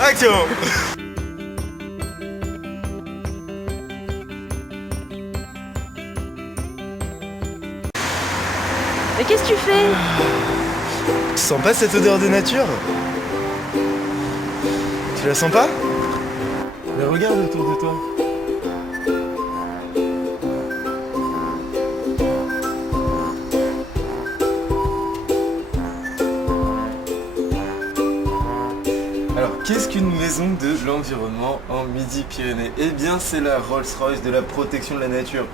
Action. Mais qu'est-ce que tu fais? Tu sens pas cette odeur de nature? Tu la sens pas? Mais regarde autour de toi. Alors, qu'est-ce qu'une maison de l'environnement en Midi-Pyrénées? Eh bien, c'est la Rolls-Royce de la protection de la nature,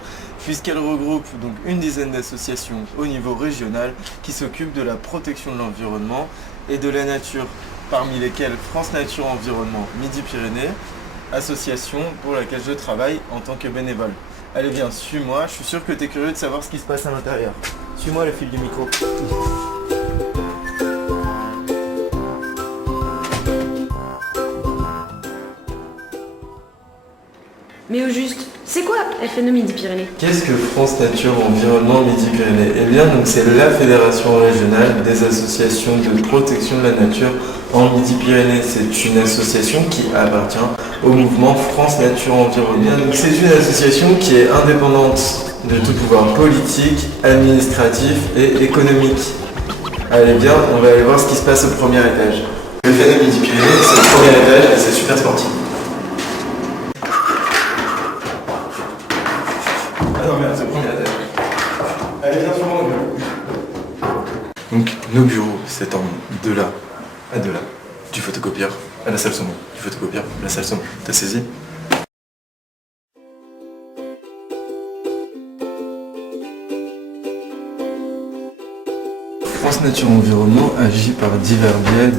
puisqu'elle regroupe donc une dizaine d'associations au niveau régional qui s'occupent de la protection de l'environnement et de la nature, parmi lesquelles France Nature Environnement Midi-Pyrénées, association pour laquelle je travaille en tant que bénévole. Allez viens, suis-moi, je suis sûr que tu es curieux de savoir ce qui se passe à l'intérieur. Suis-moi le fil du micro. Mais au juste, c'est quoi FNE Midi-Pyrénées? Qu'est-ce que France Nature Environnement Midi-Pyrénées? Eh bien, donc c'est la fédération régionale des associations de protection de la nature en Midi-Pyrénées. C'est une association qui appartient au mouvement France Nature Environnement. Donc c'est une association qui est indépendante de tout pouvoir politique, administratif et économique. Allez bien, on va aller voir ce qui se passe au premier étage. Le FNE Midi-Pyrénées, c'est le premier étage et c'est super sportif. Ah non merde, c'est le premier étage. Allez, viens sur mon bureau. Donc nos bureaux s'étendent de là à de là. Du photocopieur à la salle saumon. Du photocopieur à la salle saumon. T'as saisi? France Nature Environnement agit par divers biais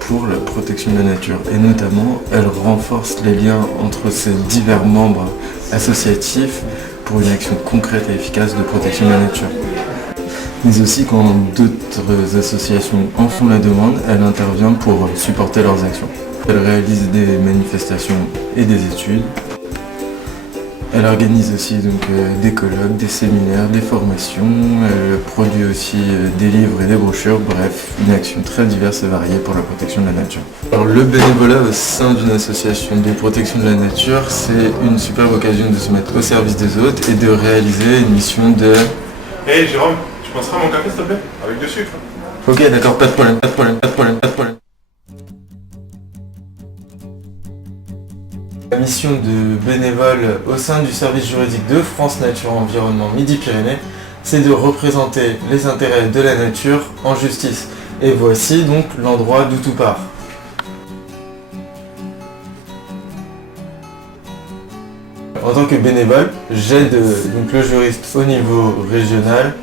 pour la protection de la nature et notamment elle renforce les liens entre ces divers membres associatifs pour une action concrète et efficace de protection de la nature. Mais aussi quand d'autres associations en font la demande, elle intervient pour supporter leurs actions. Elle réalise des manifestations et des études. Elle organise aussi des colloques, des séminaires, des formations. Elle produit aussi des livres et des brochures. Bref, une action très diverse et variée pour la protection de la nature. Alors le bénévolat au sein d'une association de protection de la nature, c'est une superbe occasion de se mettre au service des autres et de réaliser une mission de... Hey Jérôme, tu penseras à mon café s'il te plaît? Avec du sucre. Ok d'accord, pas de problème, pas de problème, pas de problème, pas de problème. La mission de bénévole au sein du service juridique de France Nature Environnement Midi-Pyrénées, c'est de représenter les intérêts de la nature en justice. Et voici donc l'endroit d'où tout part. En tant que bénévole, j'aide le juriste au niveau régional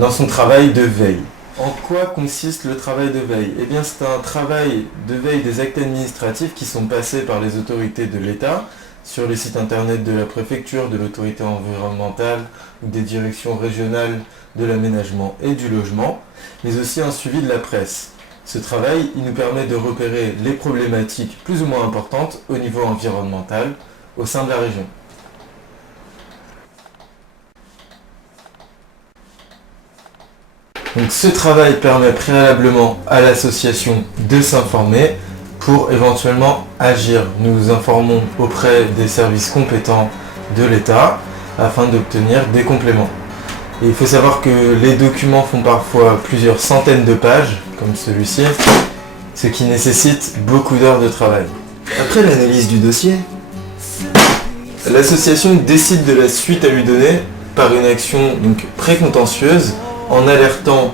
dans son travail de veille. En quoi consiste le travail de veille? Eh bien c'est un travail de veille des actes administratifs qui sont passés par les autorités de l'État sur les sites internet de la préfecture, de l'autorité environnementale ou des directions régionales de l'aménagement et du logement, mais aussi un suivi de la presse. Ce travail, il nous permet de repérer les problématiques plus ou moins importantes au niveau environnemental au sein de la région. Donc ce travail permet préalablement à l'association de s'informer pour éventuellement agir. Nous nous informons auprès des services compétents de l'État afin d'obtenir des compléments. Et il faut savoir que les documents font parfois plusieurs centaines de pages, comme celui-ci, ce qui nécessite beaucoup d'heures de travail. Après l'analyse du dossier, l'association décide de la suite à lui donner par une action précontentieuse en alertant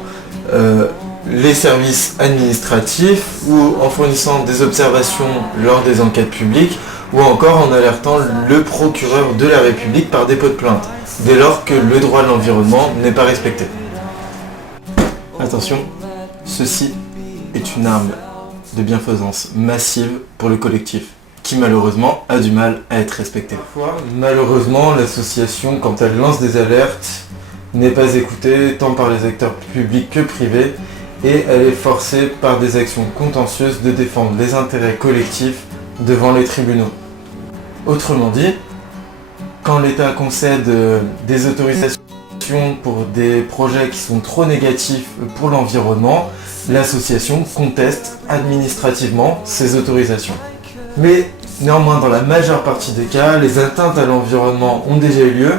les services administratifs ou en fournissant des observations lors des enquêtes publiques ou encore en alertant le procureur de la République par dépôt de plainte, dès lors que le droit de l'environnement n'est pas respecté. Attention, ceci est une arme de bienfaisance massive pour le collectif, qui malheureusement a du mal à être respecté. Parfois, malheureusement, l'association, quand elle lance des alertes, n'est pas écoutée tant par les acteurs publics que privés et elle est forcée par des actions contentieuses de défendre les intérêts collectifs devant les tribunaux. Autrement dit, quand l'État concède des autorisations pour des projets qui sont trop négatifs pour l'environnement, l'association conteste administrativement ces autorisations. Mais néanmoins, dans la majeure partie des cas, les atteintes à l'environnement ont déjà eu lieu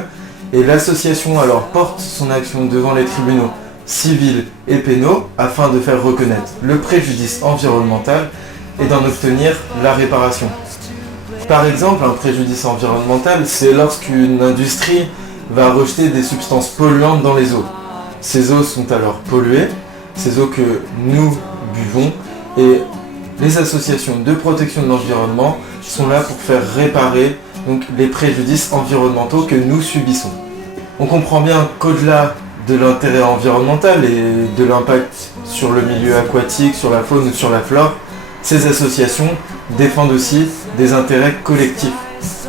et l'association alors porte son action devant les tribunaux civils et pénaux afin de faire reconnaître le préjudice environnemental et d'en obtenir la réparation. Par exemple, un préjudice environnemental, c'est lorsqu'une industrie va rejeter des substances polluantes dans les eaux. Ces eaux sont alors polluées, ces eaux que nous buvons, et les associations de protection de l'environnement sont là pour faire réparer donc, les préjudices environnementaux que nous subissons. On comprend bien qu'au-delà de l'intérêt environnemental et de l'impact sur le milieu aquatique, sur la faune ou sur la flore, ces associations défendent aussi des intérêts collectifs.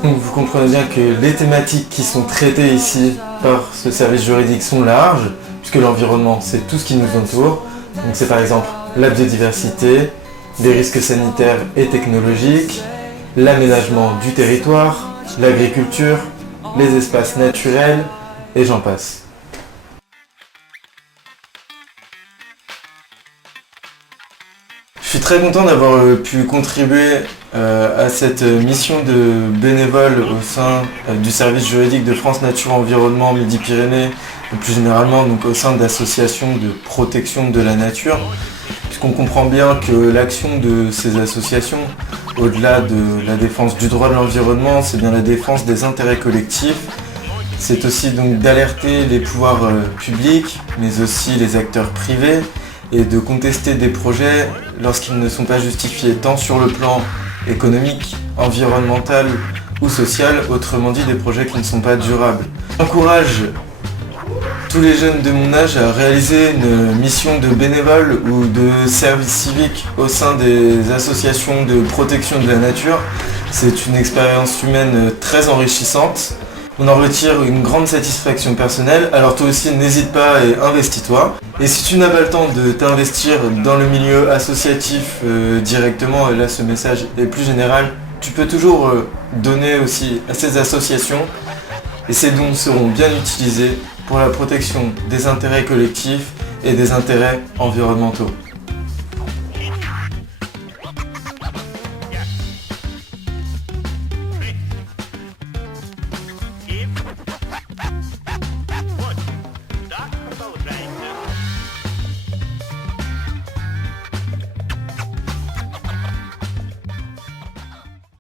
Donc vous comprenez bien que les thématiques qui sont traitées ici par ce service juridique sont larges, puisque l'environnement c'est tout ce qui nous entoure. Donc c'est par exemple la biodiversité, les risques sanitaires et technologiques, l'aménagement du territoire, l'agriculture, les espaces naturels, et j'en passe. Je suis très content d'avoir pu contribuer à cette mission de bénévole au sein du service juridique de France Nature Environnement Midi-Pyrénées, et plus généralement donc, au sein d'associations de protection de la nature, puisqu'on comprend bien que l'action de ces associations, au-delà de la défense du droit de l'environnement, c'est bien la défense des intérêts collectifs. C'est aussi donc d'alerter les pouvoirs publics, mais aussi les acteurs privés, et de contester des projets lorsqu'ils ne sont pas justifiés tant sur le plan économique, environnemental ou social, autrement dit des projets qui ne sont pas durables. J'encourage tous les jeunes de mon âge à réaliser une mission de bénévole ou de service civique au sein des associations de protection de la nature. C'est une expérience humaine très enrichissante. On en retire une grande satisfaction personnelle, alors toi aussi n'hésite pas et investis-toi. Et si tu n'as pas le temps de t'investir dans le milieu associatif directement, et là ce message est plus général, tu peux toujours donner aussi à ces associations et ces dons seront bien utilisés pour la protection des intérêts collectifs et des intérêts environnementaux.